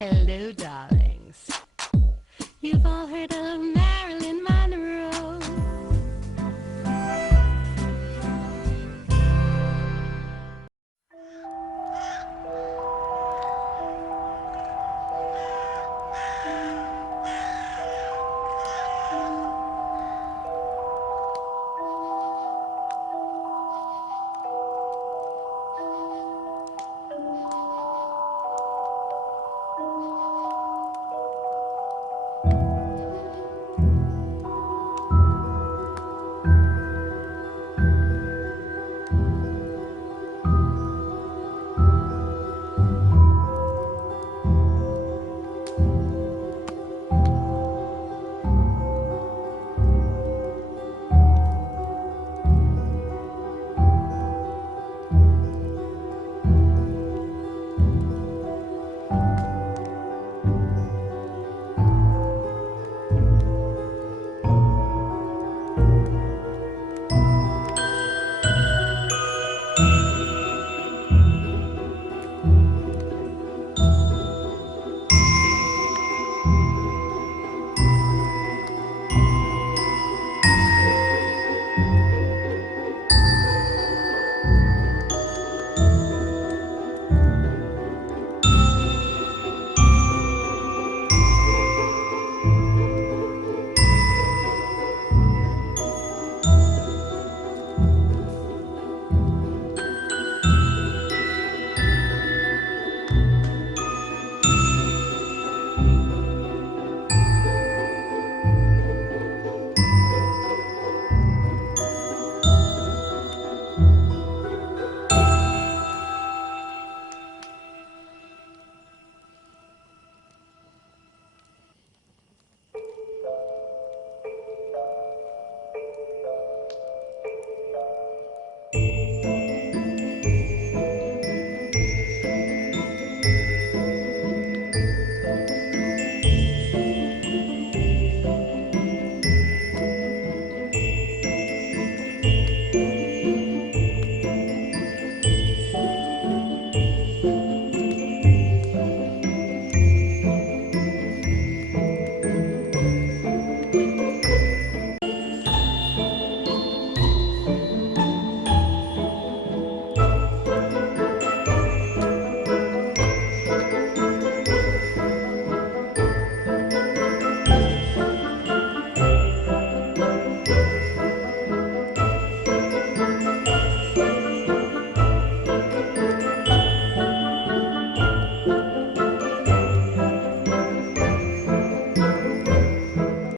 Hello, darlings. You've all heard of Marilyn Monroe.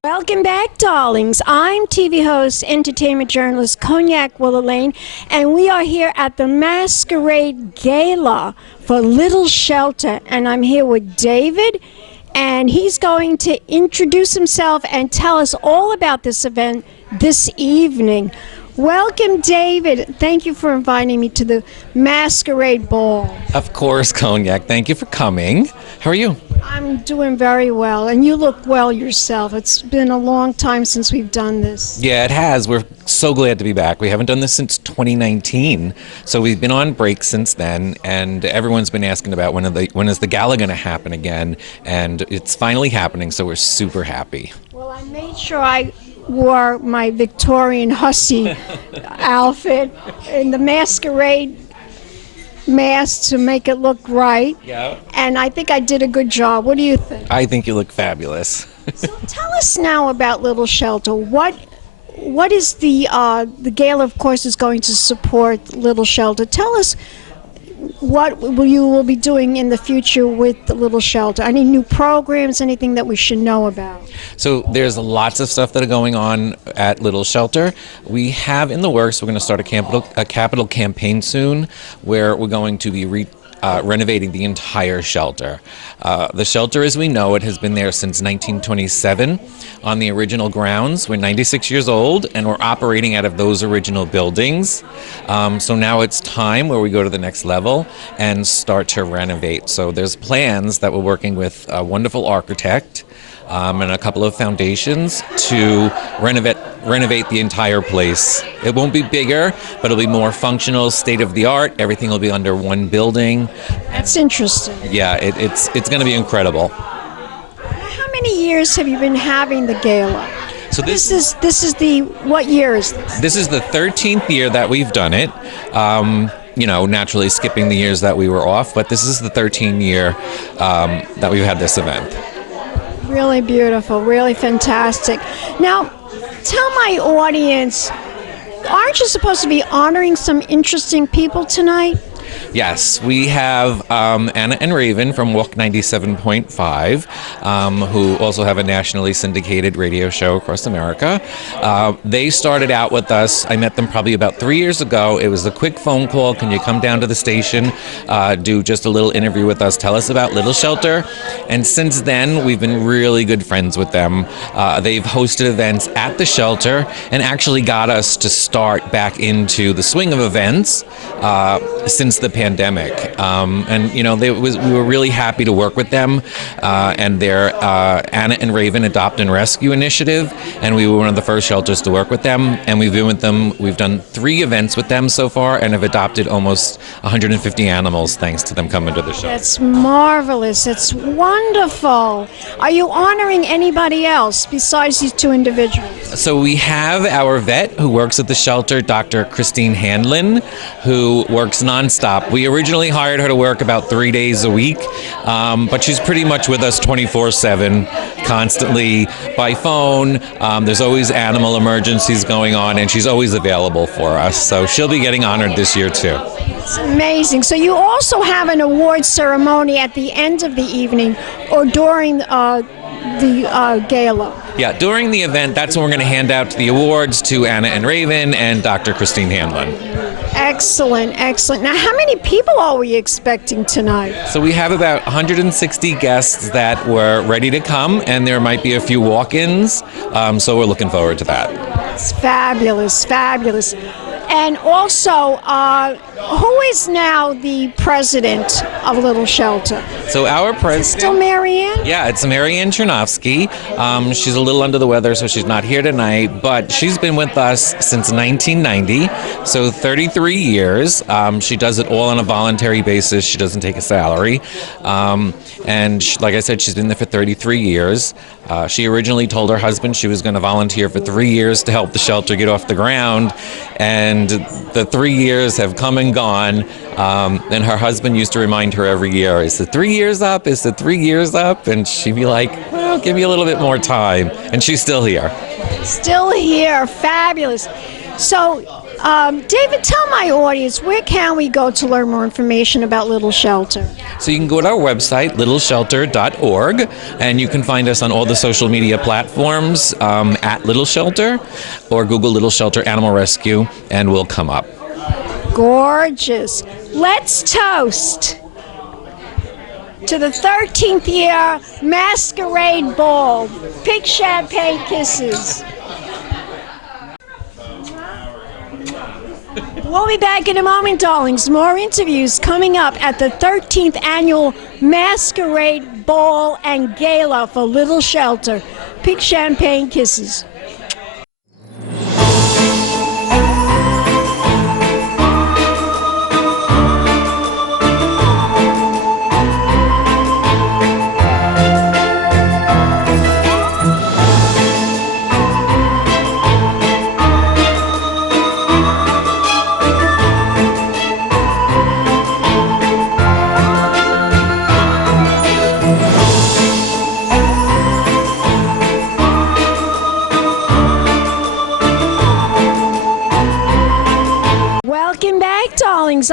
Welcome back, darlings. I'm TV host, entertainment journalist Cognac Wellerlane, and we are here at the Masquerade Gala for Little Shelter. And I'm here with David, and he's going to introduce himself and tell us all about this event this evening. Welcome, David. Thank you for inviting me to the Masquerade Ball. Of course, Cognac. Thank you for coming. How are you? I'm doing very well, and you look well yourself. It's been a long time since we've done this. Yeah, it has. We're so glad to be back. We haven't done this since 2019, so we've been on break since then, and everyone's been asking about when is the gala going to happen again, and it's finally happening, so we're super happy. Well, I made sure I wore my Victorian hussy outfit in the masquerade mask to make it look right. Yeah. And I think I did a good job. What do you think? I think you look fabulous. So tell us now about Little Shelter. What is the gala, of course, is going to support Little Shelter. Tell us what you will be doing in the future with the Little Shelter. Any new programs, anything that we should know about? So there's lots of stuff that are going on at Little Shelter. We have in the works, we're going to start a capital campaign soon where we're going to be renovating the entire shelter. The shelter as we know it has been there since 1927 on the original grounds. We're 96 years old and we're operating out of those original buildings. So now it's time where we go to the next level and start to renovate. So there's plans that we're working with a wonderful architect and a couple of foundations to renovate the entire place. It won't be bigger, but it'll be more functional, state-of-the-art. Everything will be under one building. That's interesting. Yeah, it's going to be incredible. How many years have you been having the gala? So This is the what year is this? This is the 13th year that we've done it. Naturally skipping the years that we were off, but this is the 13th year that we've had this event. Really beautiful, really fantastic. Now, tell my audience, aren't you supposed to be honoring some interesting people tonight? Yes, we have Anna and Raven from Walk 97.5, who also have a nationally syndicated radio show across America. They started out with us. I met them probably about 3 years ago. It was a quick phone call. Can you come down to the station, do just a little interview with us, tell us about Little Shelter? And since then, we've been really good friends with them. They've hosted events at the shelter and actually got us to start back into the swing of events since the pandemic. We were really happy to work with them and their Anna and Raven Adopt and Rescue initiative, and we were one of the first shelters to work with them, and we've been with them. We've done 3 events with them so far and have adopted almost 150 animals thanks to them coming to the show. That's marvelous. It's wonderful. Are you honoring anybody else besides these 2 individuals? So we have our vet who works at the shelter, Dr. Christine Hanlon, who works nonstop. We originally hired her to work about 3 days a week, but she's pretty much with us 24/7, constantly by phone. There's always animal emergencies going on, and she's always available for us. So she'll be getting honored this year too. It's amazing. So you also have an award ceremony at the end of the evening or during the gala? Yeah, during the event, that's when we're going to hand out the awards to Anna and Raven and Dr. Christine Hanlon. Excellent, excellent. Now, how many people are we expecting tonight? So we have about 160 guests that were ready to come, and there might be a few walk-ins, so we're looking forward to that. It's fabulous, fabulous. And also, who is now the president of Little Shelter? So our president... Still Marianne? Yeah, it's Marianne Chernovsky. She's a little under the weather, so she's not here tonight, but she's been with us since 1990, so 33 years. She does it all on a voluntary basis. She doesn't take a salary. Like I said, she's been there for 33 years. She originally told her husband she was going to volunteer for 3 years to help the shelter get off the ground, and the 3 years have come and gone. And her husband used to remind her every year, is the 3 years up? Is the 3 years up? And she'd be like, well, give me a little bit more time. And she's still here. Still here. Fabulous. So, David, tell my audience, where can we go to learn more information about Little Shelter? So you can go to our website, littleshelter.org, and you can find us on all the social media platforms at Little Shelter, or Google Little Shelter Animal Rescue, and we'll come up. Gorgeous. Let's toast to the 13th year Masquerade Ball. Big champagne kisses. We'll be back in a moment, darlings. More interviews coming up at the 13th annual Masquerade Ball and Gala for Little Shelter. Big champagne kisses.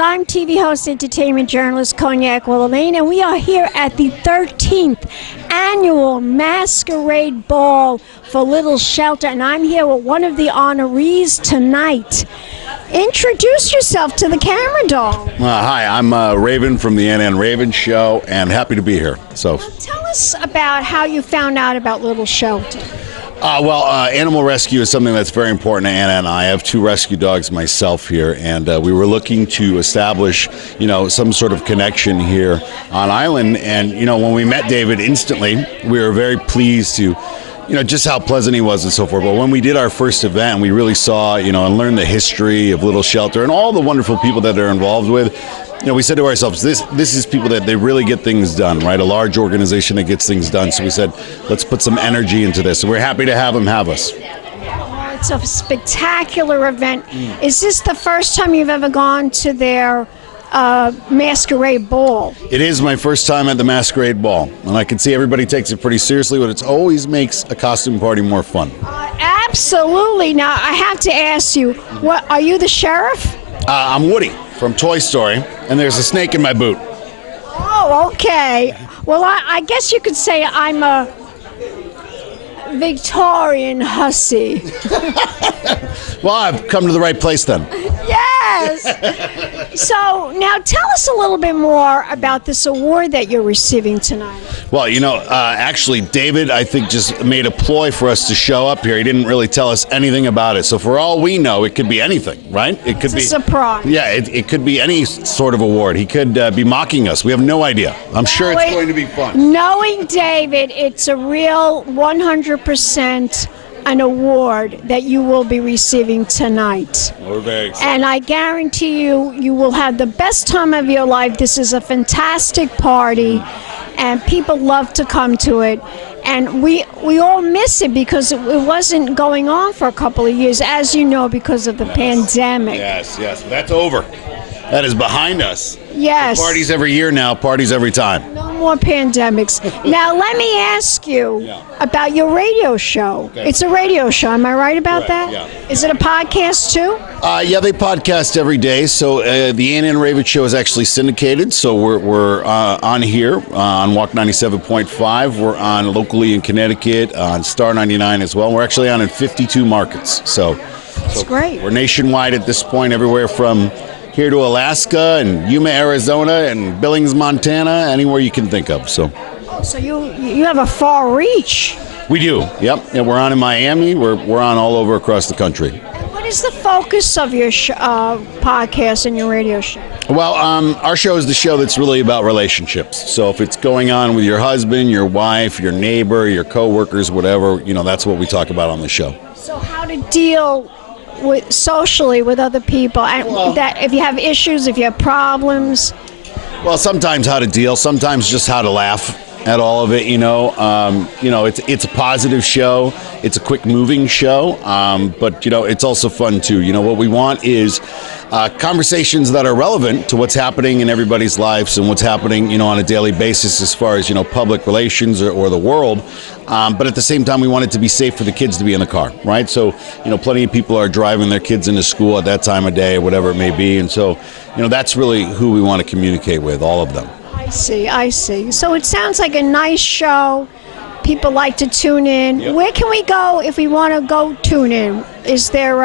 I'm TV host, entertainment journalist Cognac Wellerlane, and we are here at the 13th annual Masquerade Ball for Little Shelter, and I'm here with one of the honorees tonight. Introduce yourself to the camera, doll. Hi, I'm Raven from the Anna and Raven Show, and happy to be here. So, tell us about how you found out about Little Shelter. Animal rescue is something that's very important to Anna and I. have two rescue dogs myself here, and we were looking to establish, some sort of connection here on island. And, when we met David instantly, we were very pleased to, just how pleasant he was and so forth. But when we did our first event, we really saw, and learned the history of Little Shelter and all the wonderful people that they're involved with. We said to ourselves, this is people that they really get things done, right? A large organization that gets things done. So we said, let's put some energy into this. And we're happy to have them have us. Well, it's a spectacular event. Is this the first time you've ever gone to their Masquerade Ball? It is my first time at the Masquerade Ball. And I can see everybody takes it pretty seriously, but it always makes a costume party more fun. Absolutely. Now, I have to ask you, what are you the sheriff? I'm Woody from Toy Story, and there's a snake in my boot. Oh, okay. Well, I guess you could say I'm a Victorian hussy. Well, I've come to the right place then. Yes. So now tell us a little bit more about this award that you're receiving tonight. Well, actually, David, I think, just made a ploy for us to show up here. He didn't really tell us anything about it. So for all we know, it could be anything, right? It could be a surprise. Yeah, it could be any sort of award. He could be mocking us. We have no idea. I'm sure it's going to be fun. Knowing David, it's a real 100% an award that you will be receiving tonight. We're very excited. And I guarantee you will have the best time of your life. This is a fantastic party, and people love to come to it. And we all miss it because it wasn't going on for a couple of years, as you know, because of the pandemic. Yes. That's over. That is behind us. Yes. Parties every year now, parties every time. No more pandemics. Now, let me ask you about your radio show. Okay. It's a radio show. Am I right about that? Yeah. Is it a podcast, too? Yeah, they podcast every day. So the Anna and Raven show is actually syndicated. So we're on here on Walk 97.5. We're on locally in Connecticut on Star 99 as well. We're actually on in 52 markets. So That's great. We're nationwide at this point, everywhere from here to Alaska and Yuma, Arizona, and Billings, Montana, anywhere you can think of. So you have a far reach. we do. Yep. And we're on in Miami. We're on all over across the country. What is the focus of your podcast and your radio show? Well, our show is the show that's really about relationships. So if it's going on with your husband, your wife, your neighbor, your coworkers, whatever, that's what we talk about on the show. So how to deal socially with other people, and that if you have issues, if you have problems. Well, sometimes how to deal, sometimes just how to laugh at all of it. It's a positive show. It's a quick moving show, but it's also fun too. What we want is conversations that are relevant to what's happening in everybody's lives and what's happening, on a daily basis as far as, public relations or the world. But at the same time, we want it to be safe for the kids to be in the car, right? So, plenty of people are driving their kids into school at that time of day, whatever it may be. And so, that's really who we want to communicate with, all of them. I see. So it sounds like a nice show. People like to tune in. Yep. Where can we go if we want to go tune in? Is there,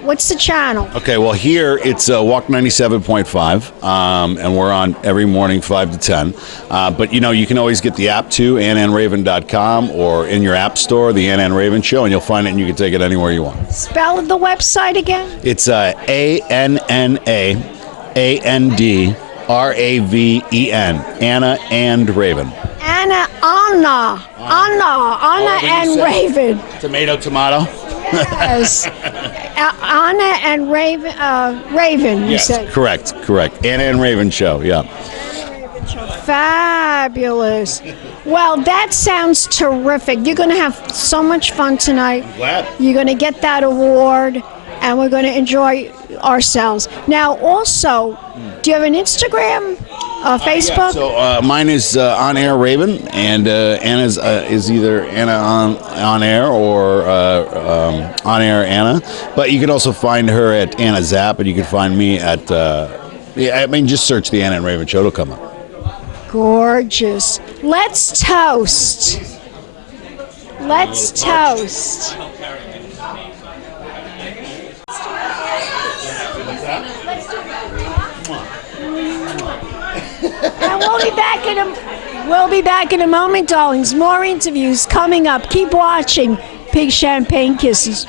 what's the channel? Okay, well, here it's Walk 97.5, and we're on every morning 5 to 10. But, you can always get the app too, AnnaandRaven.com, or in your app store, the Anna and Raven Show, and you'll find it and you can take it anywhere you want. Spell the website again? It's ANNAANDRAVEN, Anna and Raven. Anna and Raven. Tomato. Yes. Anna and Raven, you said. Correct. Anna and Raven Show, yeah. Fabulous. Well, that sounds terrific. You're going to have so much fun tonight. I'm glad. You're going to get that award, and we're going to enjoy ourselves. Now, also, do you have an Instagram, Facebook? Yeah. So mine is On Air Raven, and Anna's is either Anna on Air or On Air Anna. But you can also find her at Anna Zapp, and you can find me at, just search the Anna and Raven Show, it'll come up. Gorgeous. Let's toast. Let's toast. And we'll be back in a moment, darlings. More interviews coming up. Keep watching Big champagne kisses.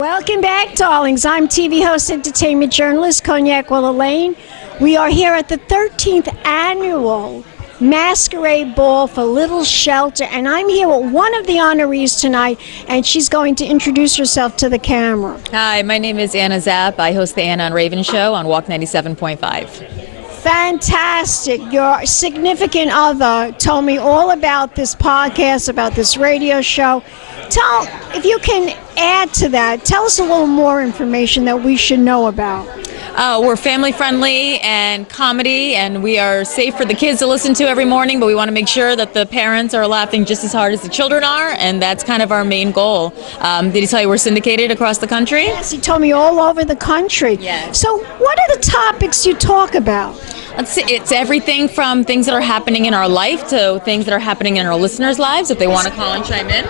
Welcome back, darlings. I'm TV host, entertainment journalist, Cognac Wellerlane. We are here at the 13th annual Masquerade Ball for Little Shelter, and I'm here with one of the honorees tonight, and she's going to introduce herself to the camera. Hi, my name is Anna Zapp. I host the Anna and Raven show on Walk 97.5. Fantastic. Your significant other told me all about this podcast, about this radio show. If you can add to that, tell us a little more information that we should know about. We're family friendly and comedy, and we are safe for the kids to listen to every morning, but we want to make sure that the parents are laughing just as hard as the children are, and that's kind of our main goal. Did he tell you we're syndicated across the country? Yes, he told me all over the country. Yes. So what are the topics you talk about? It's everything from things that are happening in our life to things that are happening in our listeners' lives, if they want to call and chime in.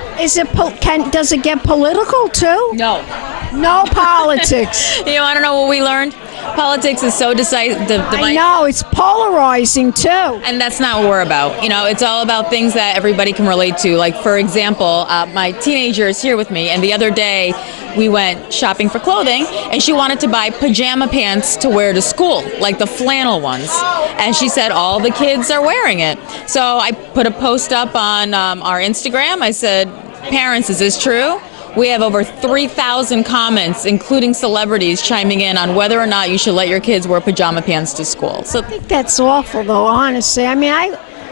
Does it get political too? No. No politics. You want to know what we learned? Politics is so divisive. I know, it's polarizing too. And that's not what we're about. You know, it's all about things that everybody can relate to. Like, for example, my teenager is here with me, and the other day we went shopping for clothing, and she wanted to buy pajama pants to wear to school, like the flannel ones. And she said all the kids are wearing it. So I put a post up on our Instagram. I said, parents, is this true? We have over 3,000 comments, including celebrities, chiming in on whether or not you should let your kids wear pajama pants to school. So I think that's awful, though, honestly. I mean,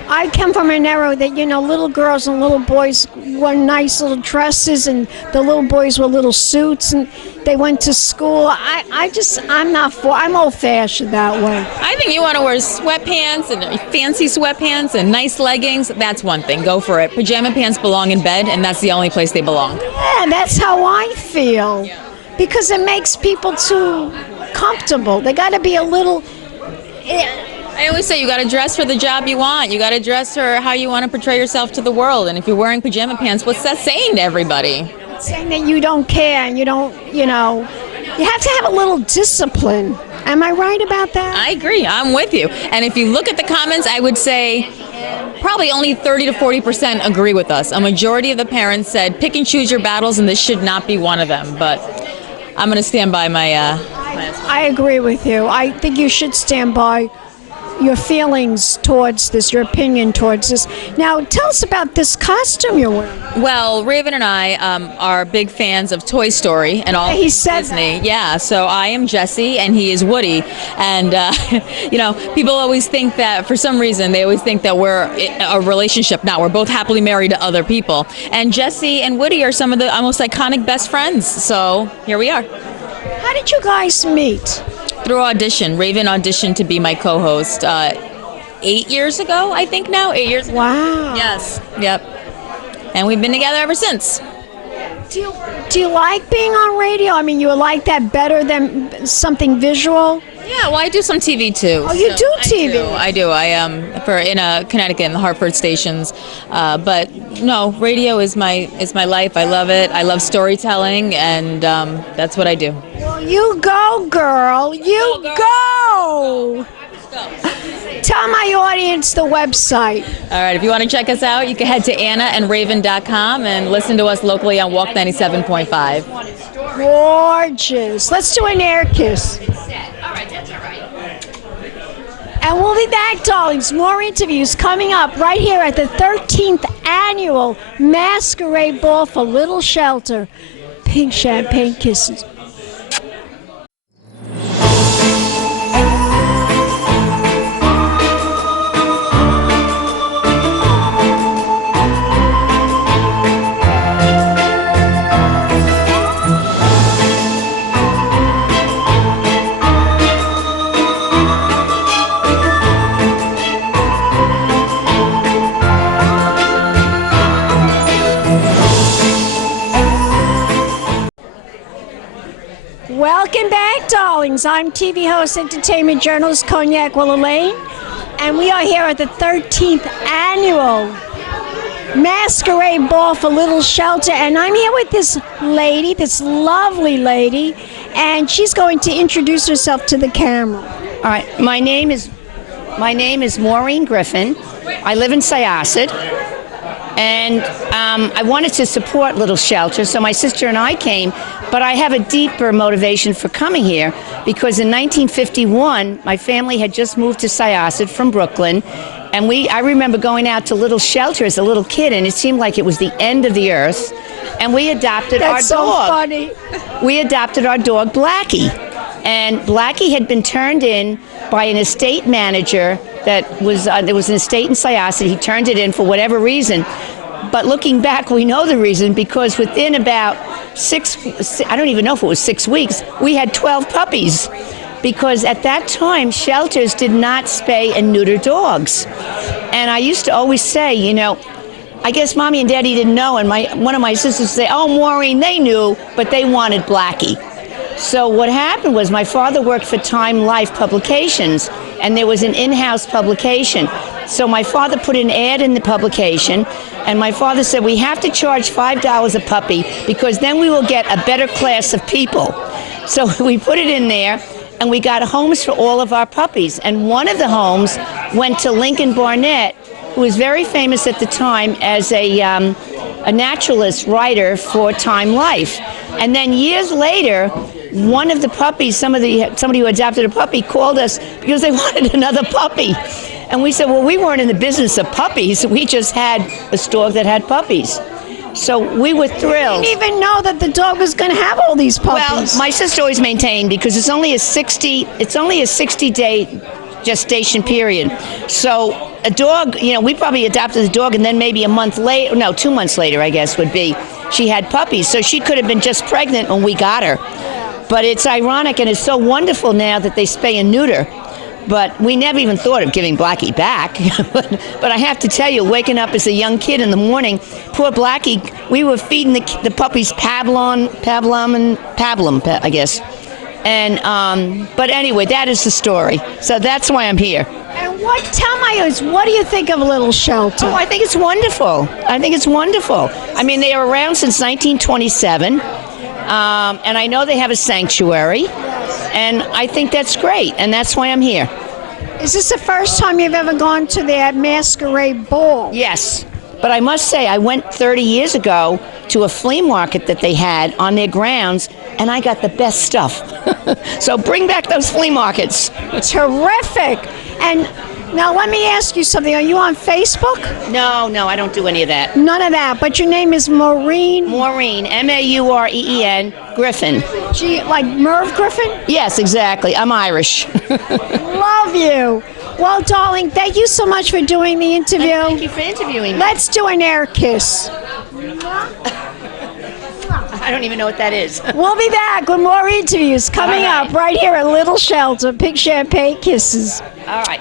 I come from an era that, little girls and little boys wore nice little dresses, and the little boys wore little suits, and they went to school. I'm old-fashioned that way. I think you want to wear sweatpants and fancy sweatpants and nice leggings. That's one thing. Go for it. Pajama pants belong in bed, and that's the only place they belong. Yeah, that's how I feel. Because it makes people too comfortable. They got to be a little... I always say you got to dress for the job you want. You got to dress for how you want to portray yourself to the world. And if you're wearing pajama pants, what's that saying to everybody? It's saying that you don't care and you don't, you have to have a little discipline. Am I right about that? I agree. I'm with you. And if you look at the comments, I would say probably only 30 to 40% agree with us. A majority of the parents said pick and choose your battles, and this should not be one of them. But I'm going to stand by my... I agree with you. I think you should stand by your feelings towards this, your opinion towards this. Now, tell us about this costume you're wearing. Well, Raven and I are big fans of Toy Story and all he said Disney. That. Yeah, so I am Jessie and he is Woody. And, people always think that, for some reason, they always think that we're a relationship now. We're both happily married to other people. And Jessie and Woody are some of the most iconic best friends. So here we are. How did you guys meet? Through audition. Raven auditioned to be my co-host 8 years ago, I think now. 8 years ago. Wow. Yes. Yep. And we've been together ever since. Do you like being on radio? I mean, you like that better than something visual? Yeah, well, I do some TV too. Oh, you do TV? I do. I for in Connecticut in the Hartford stations, but no, radio is my life. I love it. I love storytelling, and that's what I do. Well, you go, girl. You go. Tell my audience the website. All right, if you want to check us out, you can head to AnnaandRaven.com and listen to us locally on Walk 97.5. Gorgeous. Let's do an air kiss. And we'll be back, darlings. More interviews coming up right here at the 13th Annual Masquerade Ball for Little Shelter. Pink champagne kisses. Welcome back, darlings. I'm TV host, entertainment journalist Cognac Wellerlane, and we are here at the 13th Annual Masquerade Ball for Little Shelter, and I'm here with this lady, this lovely lady, and she's going to introduce herself to the camera. All right, my name is Maureen Griffin. I live in Syosset, and I wanted to support Little Shelter, so my sister and I came. But I have a deeper motivation for coming here because in 1951, my family had just moved to Syosset from Brooklyn, and I remember going out to Little Shelter as a little kid, and it seemed like it was the end of the earth. And we adopted our dog. That's so funny. We adopted our dog Blackie, and Blackie had been turned in by an estate manager that was there was an estate in Syosset. He turned it in for whatever reason. But looking back, we know the reason because within about I don't even know if it was 6 weeks, we had 12 puppies. Because at that time, shelters did not spay and neuter dogs. And I used to always say, you know, I guess Mommy and Daddy didn't know, and one of my sisters would say, oh, Maureen, they knew, but they wanted Blackie. So what happened was my father worked for Time Life Publications, and there was an in-house publication. So my father put an ad in the publication, and my father said, we have to charge $5 a puppy because then we will get a better class of people. So we put it in there, and we got homes for all of our puppies. And one of the homes went to Lincoln Barnett, who was very famous at the time as a naturalist writer for Time Life. And then years later, one of the puppies, somebody who adopted a puppy, called us because they wanted another puppy. And we said, well, we weren't in the business of puppies. We just had a store that had puppies. So we were thrilled. I didn't even know that the dog was going to have all these puppies. Well, my sister always maintained because it's only a 60-day gestation period. So a dog, you know, we probably adopted the dog, and then maybe 2 months later, I guess would be, she had puppies. So she could have been just pregnant when we got her. But it's ironic, and it's so wonderful now that they spay and neuter. But we never even thought of giving Blackie back. but I have to tell you, waking up as a young kid in the morning, poor Blackie, we were feeding the puppies pablum, I guess. And but anyway, that is the story. So that's why I'm here. And tell my audience, what do you think of Little Shelter? Oh, I think it's wonderful. I mean, they are around since 1927. And I know they have a sanctuary. And I think that's great, and that's why I'm here. Is this the first time you've ever gone to their Masquerade Ball? Yes, but I must say I went 30 years ago to a flea market that they had on their grounds, and I got the best stuff. So bring back those flea markets. Terrific. And now let me ask you something. Are you on Facebook? No, I don't do any of that. None of that, but your name is Maureen? Maureen, Maureen, Griffin. Gee, like Merv Griffin? Yes, exactly. I'm Irish. Love you. Well, darling, thank you so much for doing the interview. And thank you for interviewing me. Let's do an air kiss. I don't even know what that is. We'll be back with more interviews coming up right here at Little Shelter. Pink champagne kisses. All right.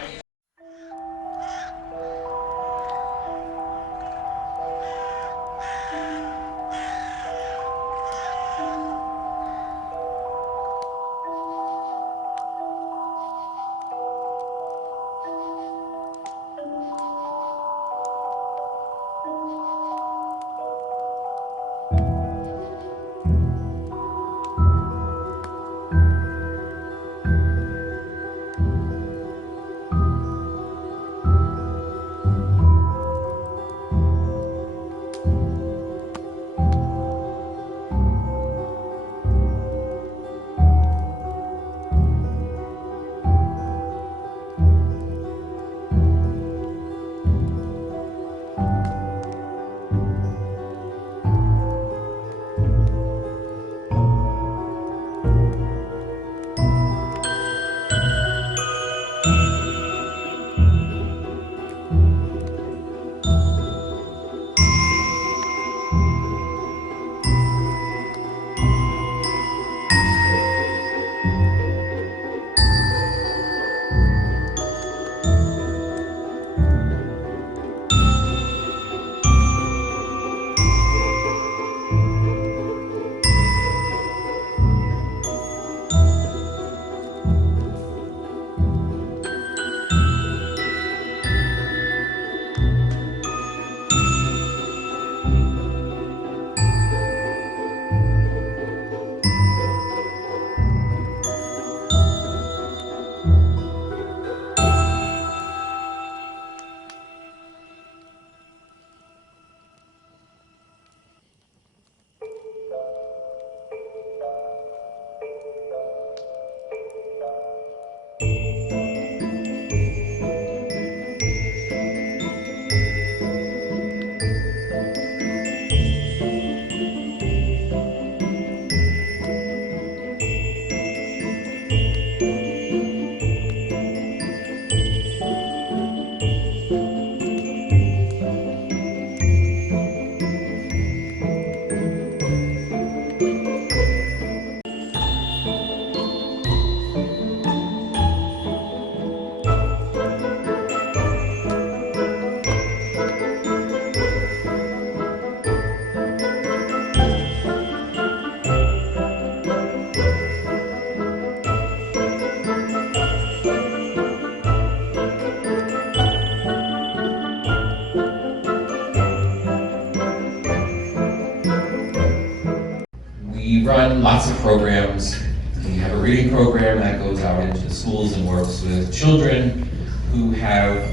we run lots of programs. We have a reading program that goes out into the schools and works with children who have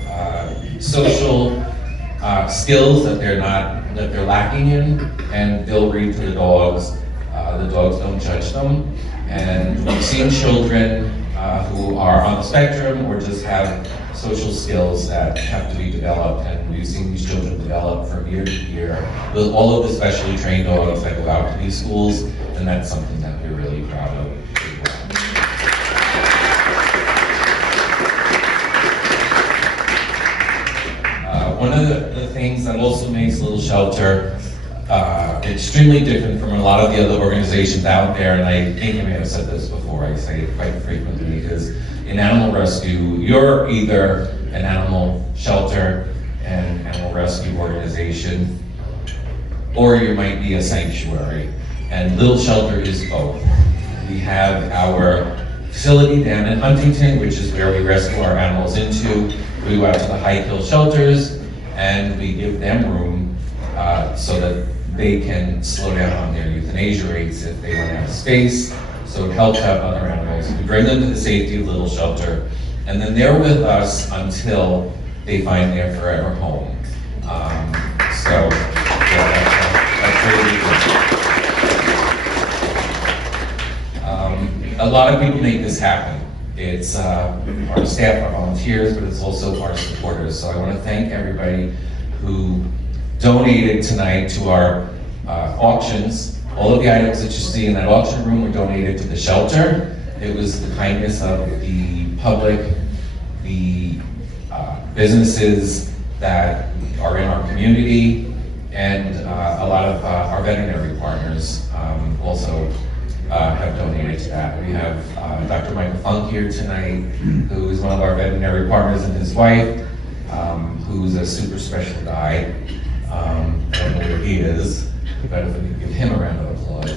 social skills that they're lacking in, and they'll read to the dogs. The dogs don't judge them. And we've seen children who are on the spectrum or just have social skills that have to be developed, and we've seen these children develop from year to year with all of the specially trained dogs that go out to these schools, and that's something that we're really proud of. One of the things that also makes Little Shelter extremely different from a lot of the other organizations out there, and I think I may have said this before, I say it quite frequently, is in animal rescue, you're either an animal shelter and animal rescue organization, or you might be a sanctuary, and Little Shelter is both. We have our facility down in Huntington, which is where we rescue our animals into. We go out to the high kill shelters, and we give them room so that they can slow down on their euthanasia rates if they run out of space. So it helps out other animals. We bring them to the safety of Little Shelter, and then they're with us until they find their forever home. So that's really good. A lot of people make this happen. It's our staff, our volunteers, but it's also our supporters. So I want to thank everybody who donated tonight to our auctions. All of the items that you see in that auction room were donated to the shelter. It was the kindness of the public, the businesses that are in our community, and a lot of our veterinary partners also have donated to that. We have Dr. Michael Funk here tonight, who is one of our veterinary partners, and his wife, who's a super special guy. I don't know where he is, but if we could give him a round of applause.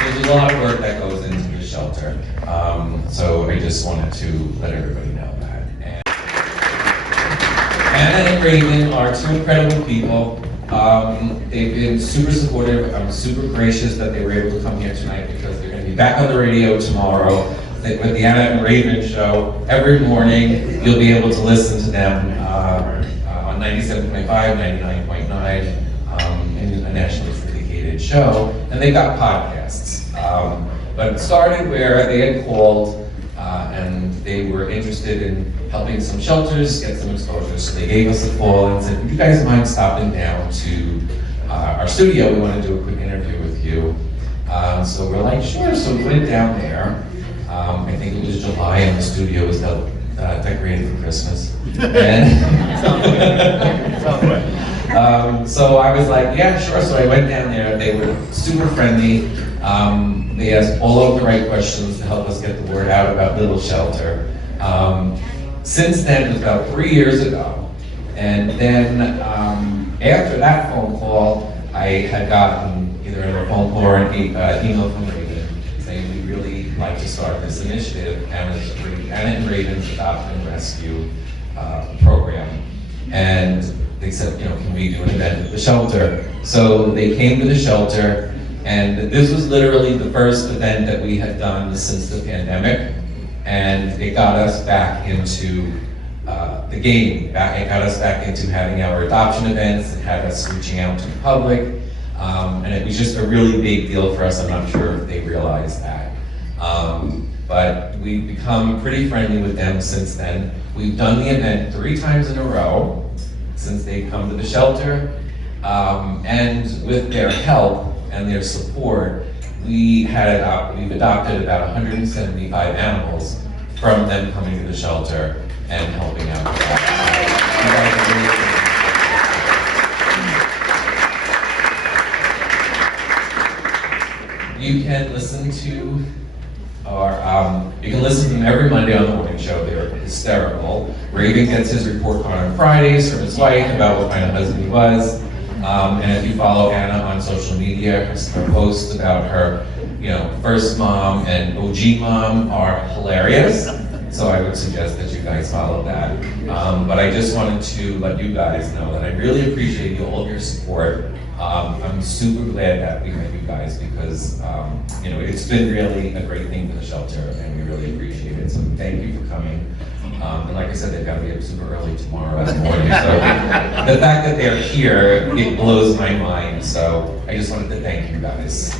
There's a lot of work that goes into the shelter, so I just wanted to let everybody know that. Anna and Raven are two incredible people. They've been super supportive. I'm super gracious that they were able to come here tonight, because they're going to be back on the radio tomorrow with the Anna and Raven show. Every morning you'll be able to listen to them on 97.5, 99.9, in a nationally syndicated show, and they got podcasts. But it started where they had called and they were interested in helping some shelters get some exposure. So they gave us a call and said, would you guys mind stopping down to our studio? We want to do a quick interview with you. So we're like, sure. So we went down there. I think it was July, and the studio was decorated for Christmas. And so I was like, yeah, sure. So I went down there. They were super friendly. They asked all of the right questions to help us get the word out about Little Shelter. Since then, it was about 3 years ago. And then after that phone call, I had gotten either a phone call or an email from Raven saying we'd really like to start this initiative, Anna and Raven's Adopt and Rescue program. And they said, can we do an event at the shelter? So they came to the shelter, and this was literally the first event that we had done since the pandemic. And it got us back into the game. It got us back into having our adoption events. It had us reaching out to the public. And it was just a really big deal for us. I'm not sure if they realized that. But we've become pretty friendly with them since then. We've done the event 3 times in a row since they've come to the shelter. And with their help and their support, we've adopted about 175 animals from them coming to the shelter and helping out with that. You can listen to them every Monday on the morning show. They're hysterical. Raven gets his report card on Fridays from his wife about what kind of husband he was. And if you follow Anna on social media, her posts about her, first mom and OG mom are hilarious. So I would suggest that you guys follow that. But I just wanted to let you guys know that I really appreciate all of your support. I'm super glad that we met you guys because it's been really a great thing for the shelter, and we really appreciate it. So thank you for coming. And like I said, they've got to be up super early tomorrow in the morning. So the fact that they're here, it blows my mind. So I just wanted to thank you guys.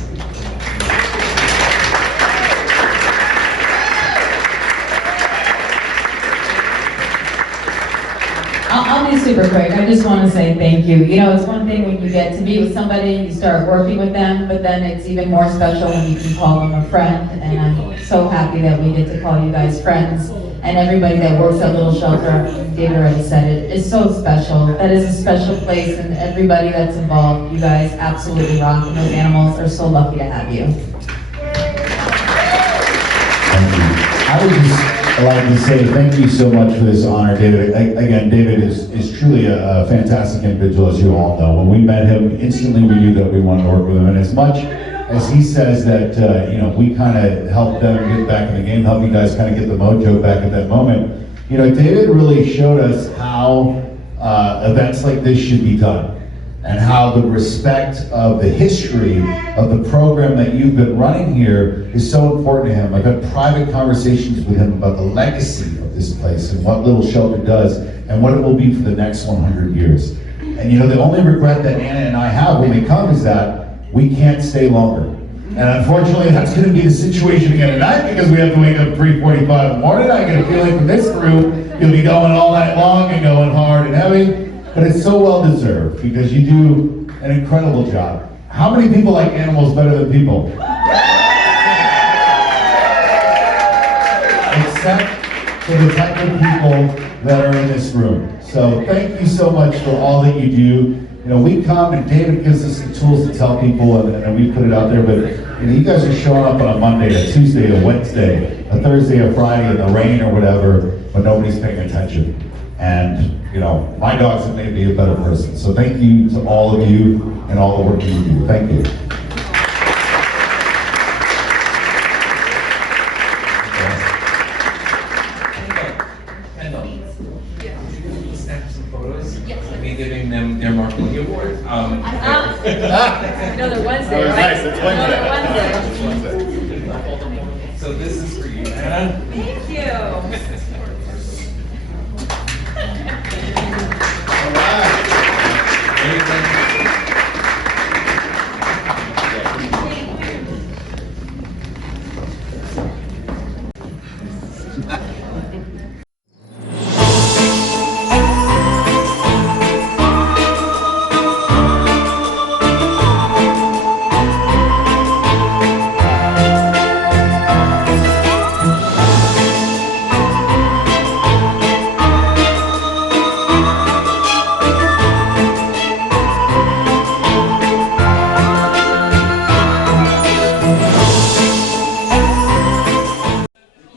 I'll be super quick. I just want to say thank you. You know, it's one thing when you get to meet with somebody and you start working with them, but then it's even more special when you can call them a friend. And I'm so happy that we get to call you guys friends. And everybody that works at Little Shelter, David already said it, is so special. That is a special place, and everybody that's involved, you guys absolutely rock. And those animals are so lucky to have you. Thank you. I would just like to say thank you so much for this honor, David. Again, David is truly a fantastic individual, as you all know. When we met him, instantly we knew that we wanted to work with him. And as much as he says that, we kind of helped them get back in the game, help you guys kind of get the mojo back at that moment, David really showed us how events like this should be done, and how the respect of the history of the program that you've been running here is so important to him. I've had private conversations with him about the legacy of this place and what Little Shelter does and what it will be for the next 100 years. And the only regret that Anna and I have when we come is that we can't stay longer. And unfortunately, that's going to be the situation again tonight, because we have to wake up 3:45 in the morning. I get a feeling from this group, you'll be going all night long and going hard and heavy. But it's so well deserved, because you do an incredible job. How many people like animals better than people? Except for the type of people that are in this room. So thank you so much for all that you do. We come and David gives us the tools to tell people, and we put it out there, but you guys are showing up on a Monday, a Tuesday, a Wednesday, a Thursday, a Friday in the rain or whatever, but nobody's paying attention. And my dogs have made me a better person. So thank you to all of you and all the work you do. Thank you. Snap some photos. Yes. Me giving them their marketing award. Another Wednesday, right? Nice. It's Wednesday. So this is for you, Anna. Thank you.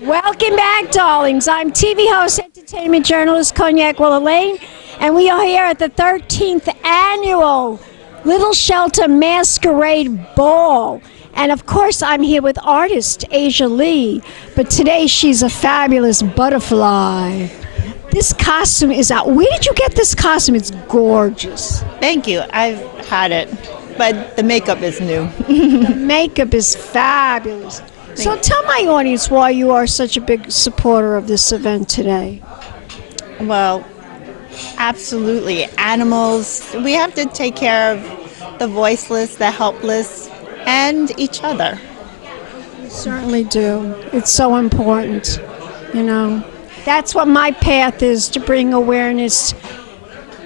Welcome back, darlings. I'm TV host, entertainment journalist Cognac Wellerlane, and we are here at the 13th annual Little Shelter Masquerade Ball. And of course, I'm here with artist Asia Lee, but today she's a fabulous butterfly. This costume is out. Where did you get this costume? It's gorgeous. Thank you. I've had it, but the makeup is new. The makeup is fabulous. So tell my audience why you are such a big supporter of this event today. Well, absolutely. Animals, we have to take care of the voiceless, the helpless, and each other. We certainly do. It's so important, That's what my path is, to bring awareness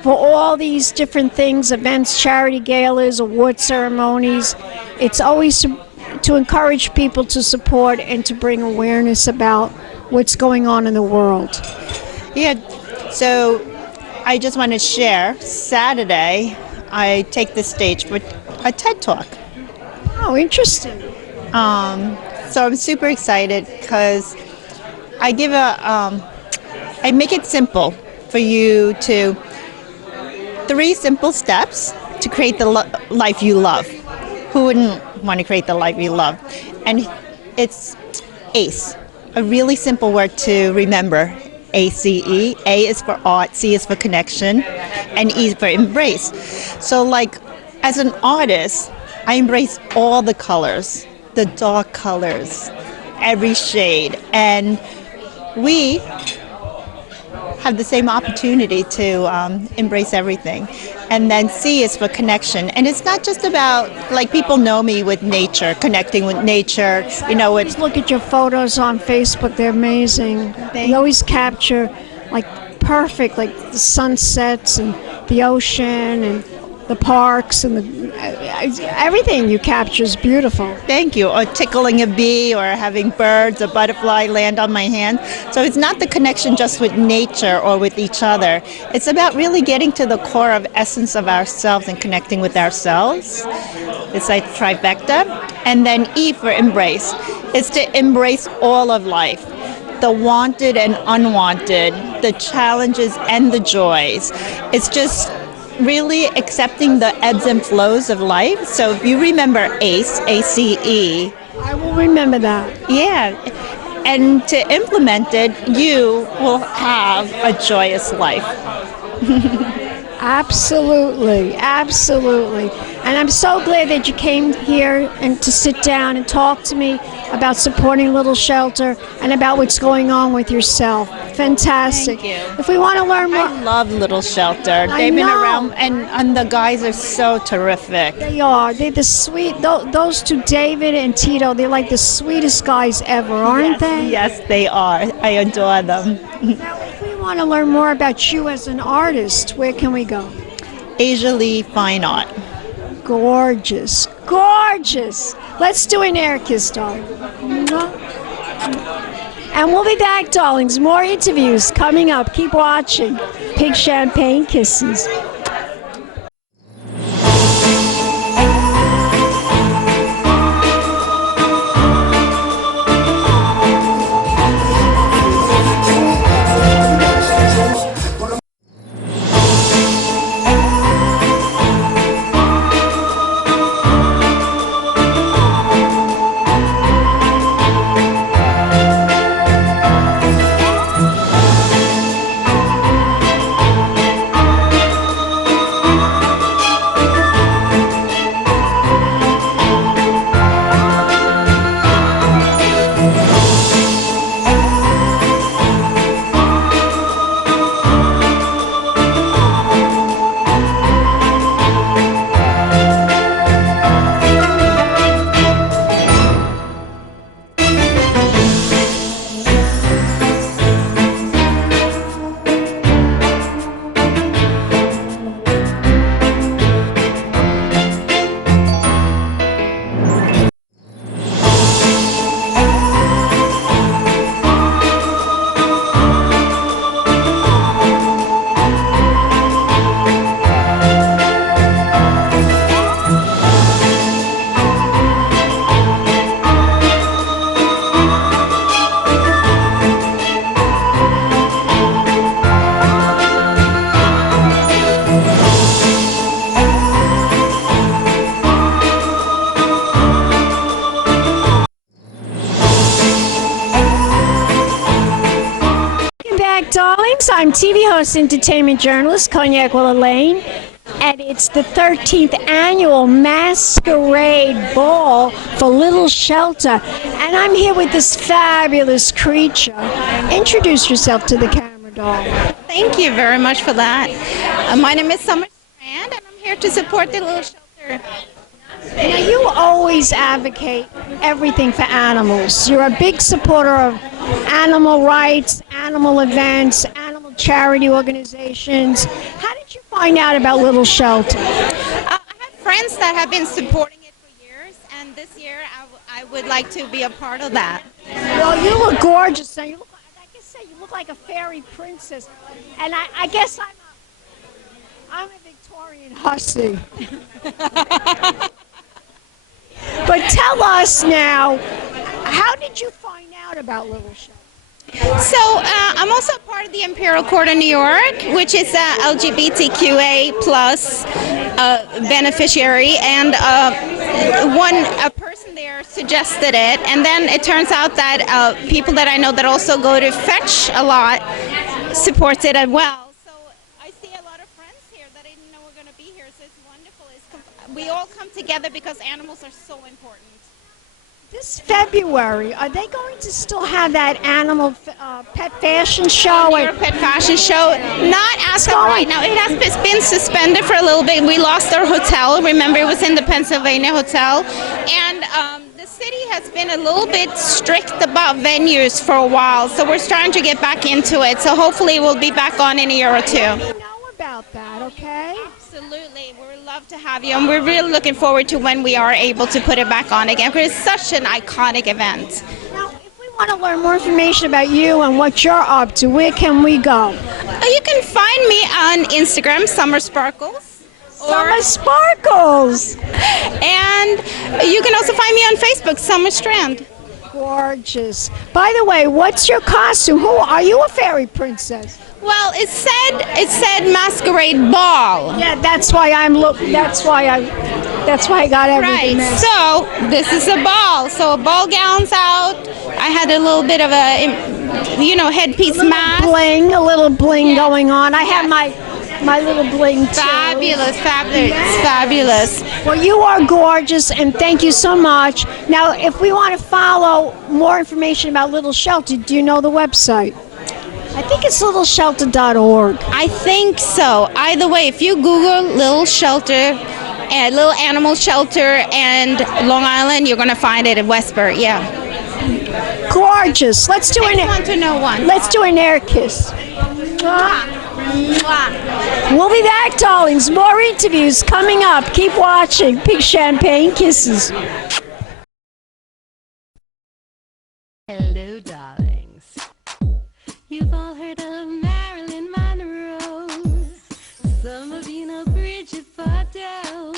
for all these different things, events, charity galas, award ceremonies. It's always to encourage people to support and to bring awareness about what's going on in the world. Yeah, so I just want to share, Saturday, I take the stage for a TED Talk. Oh, interesting. So I'm super excited because I give I make it simple for you to, 3 simple steps to create the life you love. Who wouldn't want to create the life you love? And it's ACE, a really simple word to remember. ACE. A is for art, C is for connection, and E is for embrace. So like, as an artist, I embrace all the colors, the dark colors, every shade, and we have the same opportunity to embrace everything. And then C is for connection. And it's not just about, like, people know me with nature, connecting with nature, you know, Always look at your photos on Facebook. They're amazing. You always capture, like, perfect, like, the sunsets and the ocean and the parks and everything you capture is beautiful. Thank you. Or tickling a bee, or having birds, a butterfly land on my hand. So it's not the connection just with nature or with each other. It's about really getting to the core of essence of ourselves and connecting with ourselves. It's like trifecta. And then E for embrace. It's to embrace all of life. The wanted and unwanted, the challenges and the joys. It's just really accepting the ebbs and flows of life. So if you remember ACE, ACE. I will remember that. Yeah. And to implement it, you will have a joyous life. Absolutely, absolutely. And I'm so glad that you came here and to sit down and talk to me about supporting Little Shelter and about what's going on with yourself. Fantastic. Thank you. If we want to learn more, I love Little Shelter. I They've been know. around, and the guys are so terrific. they are. They're the sweet, those two, David and Tito, they're like the sweetest guys ever, aren't they? Yes, they are. I adore them. Now, if we want to learn more about you as an artist, where can we go? Asia Lee Fine Art. Gorgeous, gorgeous. Let's do an air kiss, darling. Mwah. And we'll be back, darlings. More interviews coming up. Keep watching. Pink Champagne Kisses. Darlings, I'm TV host, entertainment journalist, Cognac Wellerlane, and it's the 13th annual Masquerade Ball for Little Shelter, and I'm here with this fabulous creature. Introduce yourself to the camera, doll. Thank you very much for that. My name is STRAND, and I'm here to support the Little Shelter. Now, you always advocate everything for animals. You're a big supporter of animal rights, animal events, animal charity organizations. How did you find out about Little Shelter? I have friends that have been supporting it for years, and this year I would like to be a part of that. Well, you look gorgeous. Now, you look, I guess say you look like a fairy princess, and I guess I'm a Victorian hussy. But tell us now, how did you find out about Little Shelter? So I'm also part of the Imperial Court of New York, which is a LGBTQA plus beneficiary, and a person person there suggested it, and then it turns out that people that I know that also go to Fetch a lot supports it as well. So I see a lot of friends here that I didn't know were going to be here, so it's wonderful. We all come together because animals are so important. This February, are they going to still have that animal pet fashion show? Your pet fashion show, not as of right now. It has been suspended for a little bit. We lost our hotel. Remember, it was in the Pennsylvania hotel, and the city has been a little bit strict about venues for a while. So we're starting to get back into it. So hopefully, we'll be back on in a year or two. You know about that, okay? Absolutely. We'd love to have you, and we're really looking forward to when we are able to put it back on again, because it's such an iconic event. Now, if we want to learn more information about you and what you're up to, where can we go? You can find me on Instagram, Summer Sparkles. Summer Sparkles! And you can also find me on Facebook, Summer Strand. Gorgeous. By the way, what's your costume? Who are you? A fairy princess? Well, it said Masquerade Ball. Yeah, that's why I'm looking. That's why I got everything. Right. So this is a ball. So a ball gown's out. I had a little bit of a, headpiece mask. A little bling going on. I have my little bling too. Fabulous. Fabulous. Well, you are gorgeous, and thank you so much. Now, if we want to follow more information about Little Shelter, do you know the website? I think it's littleshelter.org. I think so. Either way, if you Google Little Shelter, Little Animal Shelter, and Long Island, you're going to find it at Westbury. Yeah. Gorgeous. Let's do Want to know one. Let's do an air kiss. Mwah. Mwah. We'll be back, darlings. More interviews coming up. Keep watching. Big champagne kisses. Hello, darlings. You've all heard of Marilyn Monroe. Some of you know Bridget Bardot.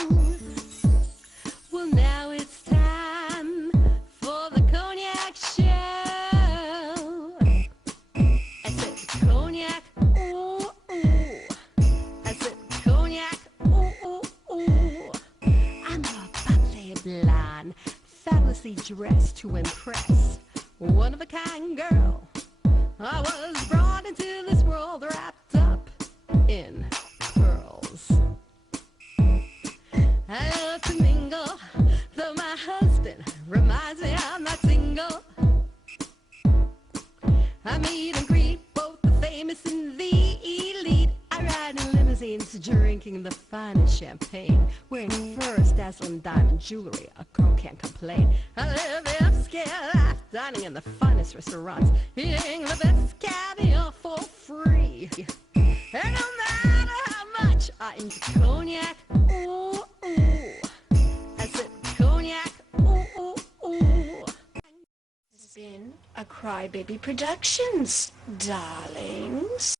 Well, now it's time for the Cognac show. I said Cognac, ooh, ooh. I said Cognac, ooh, ooh, ooh. I'm a bubbly blonde, fabulously dressed to impress. One of a kind girl. I was brought into this world wrapped up in pearls. I love to mingle, though my husband reminds me I'm not single. I meet and greet both the famous and the elite. I ride in limousines, drinking the finest champagne, wearing furs, dazzling diamond jewelry. A girl can't complain. I live the upscale life, dining in the finest restaurants, eating the best caviar for free. And no matter how much I enjoy cognac, ooh, ooh. I said cognac, ooh, ooh, ooh. This has been a Crybaby Productions, darlings.